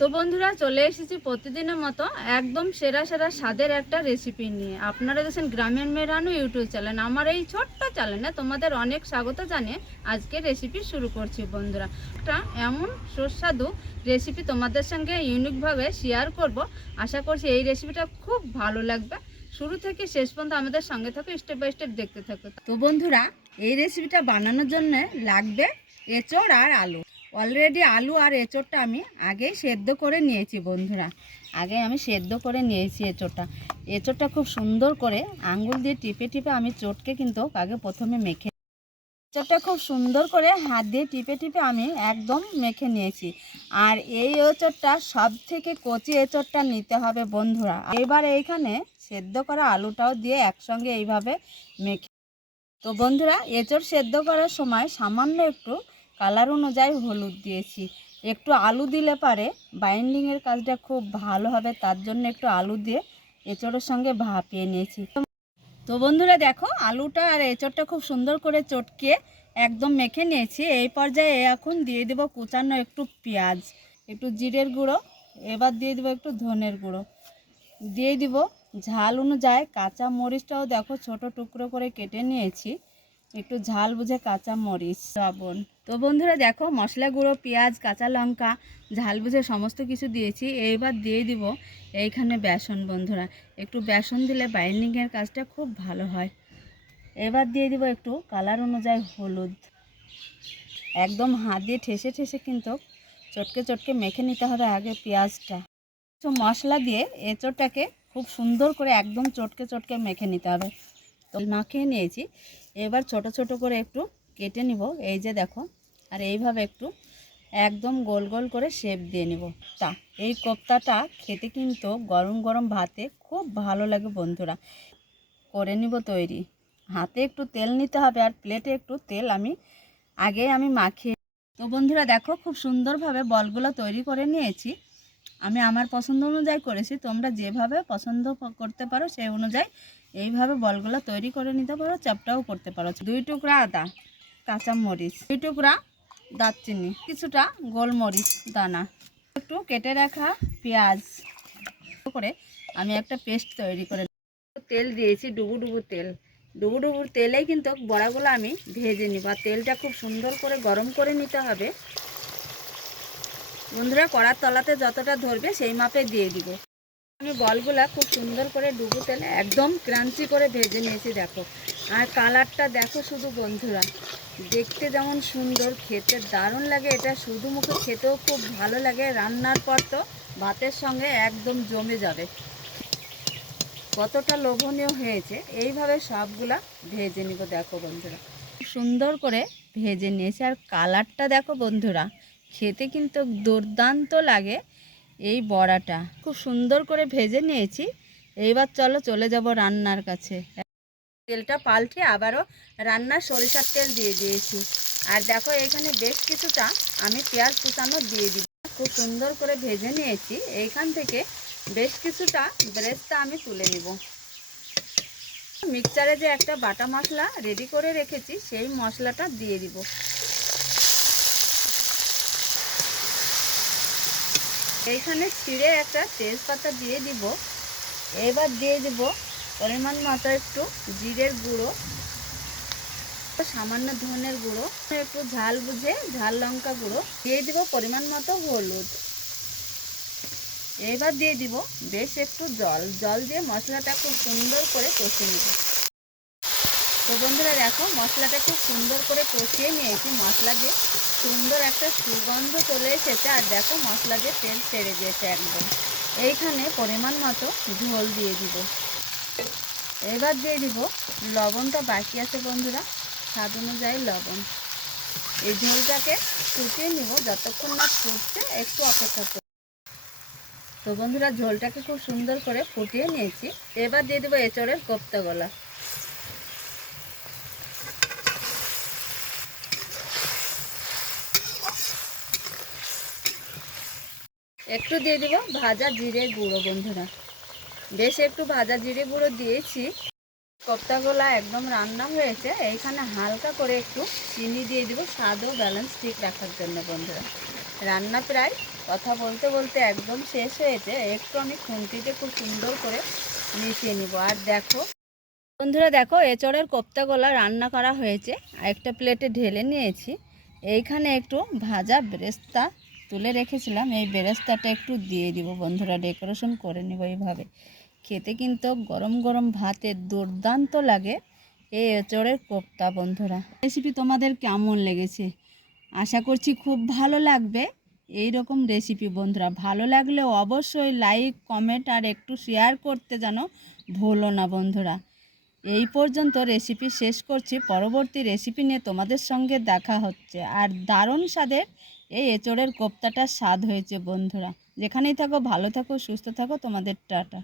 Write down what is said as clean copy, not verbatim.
তো বন্ধুরা চলে এসেছি প্রতিদিনের মতো একদম সেরা সেরা স্বাদের একটা রেসিপি নিয়ে। আপনারা দেখছেন গ্রামের মেয়ে রানু ইউটিউব চ্যানেল। আমার এই ছোট্ট চ্যানেলে তোমাদের অনেক স্বাগত জানিয়ে আজকে রেসিপি শুরু করছি বন্ধুরা। একটা এমন সুস্বাদু রেসিপি তোমাদের সঙ্গে ইউনিকভাবে শেয়ার করব। আশা করছি এই রেসিপিটা খুব ভালো লাগবে। শুরু থেকে শেষ পর্যন্ত আমাদের সঙ্গে থাকো, স্টেপ বাই স্টেপ দেখতে থাকো। তো বন্ধুরা এই রেসিপিটা বানানোর জন্য লাগবে এঁচড় আর আলু। অলরেডি আলু আর এঁচড়টা আমি আগেই সেদ্ধ করে নিয়েছি বন্ধুরা। আমি সেদ্ধ করে নিয়েছি এঁচড়টা খুব সুন্দর করে আঙ্গুল দিয়ে টিপে টিপে আমি চটকে কিন্তু আগে প্রথমে মেখে এঁচড়টা খুব সুন্দর করে হাত দিয়ে টিপে টিপে আমি একদম মেখে নিয়েছি। আর এই এঁচড়টা সব থেকে কচি এঁচড়টা নিতে হবে বন্ধুরা। এবার এইখানে সেদ্ধ করা আলুটাও দিয়ে একসঙ্গে এইভাবে মেখে। তো বন্ধুরা এঁচড় সেদ্ধ করার সময় সামান্য একটু কালার অনুযায়ী হলুদ দিয়েছি। একটু আলু দিলে পারে বাইন্ডিংয়ের কাজটা খুব ভালো হবে, তার জন্য একটু আলু দিয়ে এঁচড়ের সঙ্গে ভাপিয়ে নিয়েছি। তো বন্ধুরা দেখো আলুটা আর এঁচড়টা খুব সুন্দর করে চটকে একদম মেখে নিয়েছি। এই পর্যায়ে এখন দিয়ে দেবো কুচানো একটু পেঁয়াজ, একটু জিরের গুঁড়ো, এবার দিয়ে দেবো একটু ধনের গুঁড়ো, দিয়ে দিব ঝাল অনুযায়ী কাঁচা মরিচটাও দেখো ছোট টুকরো করে কেটে নিয়েছি, একটু ঝাল বুঝে কাঁচা মরিচ, লবণ। তো বন্ধুরা দেখো মশলা গুঁড়ো, পেঁয়াজ, কাঁচা লঙ্কা, ঝাল বুঝে সমস্ত কিছু দিয়েছি। এইবার দিয়ে দিব এইখানে বেসন বন্ধুরা। একটু বেসন দিলে বাইন্ডিংয়ের কাজটা খুব ভালো হয়। এবার দিয়ে দিব একটু কালার অনুযায়ী হলুদ। একদম হাত দিয়ে ঠেসে ঠেসে কিন্তু চটকে চটকে মেখে নিতে হবে আগে পেঁয়াজটা। তো মশলা দিয়ে এঁচড়টাকে খুব সুন্দর করে একদম চটকে চটকে মেখে নিতে হবে। তো মাখিয়ে নিয়েছি, এবার ছোট ছোট করে একটু কেটে নিব, এই যে দেখো। আর এইভাবে একটু একদম গোল গোল করে শেপ দিয়ে নিব। এই কোপ্তাটা খেতে কিন্তু গরম গরম ভাতে খুব ভালো লাগে বন্ধুরা। করে নিব তৈরি। হাতে একটু তেল নিতে হবে আর প্লেটে একটু তেল আমি মাখিয়ে। তো বন্ধুরা দেখো খুব সুন্দরভাবে বলগুলো তৈরি করে নিয়েছি। আমি আমার পছন্দ অনুযায়ী করেছি, তোমরা যেভাবে পছন্দ করতে পারো সেই অনুযায়ী এইভাবে বলগুলো তৈরি করে নিতে পারো, চ্যাপটাও করতে পারো। 2 টুকরা আদা, কাঁচামরিচ, 2 টুকরা দারচিনি, কিছুটা গোলমরিচ দানা, একটু কেটে রাখা পেঁয়াজ করে আমি একটা পেস্ট তৈরি করে। তেল দিয়েছি ডুবু ডুবুর তেলেই কিন্তু বড়াগুলো আমি ভেজে নিব। আর তেলটা খুব সুন্দর করে গরম করে নিতে হবে বন্ধুরা। কড়ার তলাতে যতটা ধরবে সেই মাপে দিয়ে দিব। আমি বলগুলা খুব সুন্দর করে ডুবু তেলে একদম ক্রাঞ্চি করে ভেজে নিয়েছি দেখো। আর কালারটা দেখো শুধু বন্ধুরা, দেখতে যেমন সুন্দর, খেতে দারুণ লাগে। এটা শুধু মুখে খেতেও খুব ভালো লাগে, রান্নার পর তো ভাতের সঙ্গে একদম জমে যাবে। কতটা লোভনীয় হয়েছে। এইভাবে সবগুলা ভেজে নিব দেখো বন্ধুরা। সুন্দর করে ভেজে নিয়েছি আর কালারটা দেখো বন্ধুরা, খেতে কিন্তু দুর্দান্ত লাগে। এই বড়াটা খুব সুন্দর করে ভেজে নিয়েছি। এইবার চলে যাব রান্নার কাছে। তেলটা পাল্টে আবারও রান্নার সরিষার তেল দিয়ে দিয়েছি। আর দেখো এখানে বেশ কিছুটা আমি পেঁয়াজ কুচানো দিয়ে দিব। খুব সুন্দর করে ভেজে নিয়েছি। এইখান থেকে বেশ কিছুটা বেরেস্তা আমি তুলে নিব। মিক্সচারে যে একটা বাটা মশলা রেডি করে রেখেছি সেই মশলাটা দিয়ে দিব। এইখানে ছিঁড়ে একটা তেজপাতা দিয়ে দিব। এবার দিয়ে দিব পরিমাণ মতো একটু জিরের গুঁড়ো, সামান্য ধনের গুঁড়ো, একটু ঝাল বুঝে ঝাল লঙ্কা গুঁড়ো, দিয়ে দিব পরিমাণ মতো হলুদ। এবার দিয়ে দিব বেশ একটু জল দিয়ে মশলাটা খুব সুন্দর করে কষে নেব। তো বন্ধুরা দেখো মশলাটা খুব সুন্দর করে কষিয়ে নিয়েছি। মশলা দিয়ে সুন্দর একটা সুগন্ধ চলে এসেছে। আর দেখো মশলা দিয়ে তেল ছেড়ে দিয়েছে একদম। এইখানে পরিমাণ মতো ঝোল দিয়ে দিব। এবার দিয়ে দিব লবণটা বাকি আছে বন্ধুরা, স্বাদ অনুযায়ী লবণ। এই ঝোলটাকে ফুটিয়ে নিব, যতক্ষণ না ফুটছে একটু অপেক্ষা করব। তো বন্ধুরা ঝোলটাকে খুব সুন্দর করে ফুটিয়ে নিয়েছি। এবার দিয়ে দেবো এঁচড়ের কোপ্তাগুলো। একটু দিয়ে দিব ভাজা জিরে গুঁড়ো বন্ধুরা, বেশ একটু ভাজা জিরে গুঁড়ো দিয়েছি। কোপ্তাগুলো একদম রান্না হয়েছে। এইখানে হালকা করে একটু চিনি দিয়ে দিব স্বাদ ও ব্যালেন্স ঠিক রাখার জন্য বন্ধুরা। রান্না প্রায় কথা বলতে বলতে একদম শেষ হয়েছে, একটু আমি খুন্তিতে খুব সুন্দর করে মিশিয়ে নিব। আর দেখো বন্ধুরা, দেখো এঁচড়ের কোপ্তাগুলো রান্না করা হয়েছে, একটা প্লেটে ঢেলে নিয়েছি। এইখানে একটু ভাজা বেরেস্তা তুলে রেখেছিলাম, এই বেরেস্তাটা একটু দিয়ে দিব বন্ধুরা, ডেকোরেশন করে নিব এইভাবে। খেতে কিন্তু গরম গরম ভাতে দুর্দান্ত লাগে এই এঁচড়ের কোপ্তা বন্ধুরা। রেসিপি তোমাদের কেমন লেগেছে? আশা করছি খুব ভালো লাগবে এই রকম রেসিপি বন্ধুরা। ভালো লাগলে অবশ্যই লাইক, কমেন্ট আর একটু শেয়ার করতে যেন ভুলো না বন্ধুরা। এই পর্যন্ত রেসিপি শেষ করছি, পরবর্তী রেসিপি নিয়ে তোমাদের সঙ্গে দেখা হচ্ছে। আর দারুণ স্বাদের এই এঁচড়ের কোপ্তাটা স্বাদ হয়েছে বন্ধুরা। যেখানেই থাকো ভালো থাকো, সুস্থ থাকো, তোমাদের টাটা।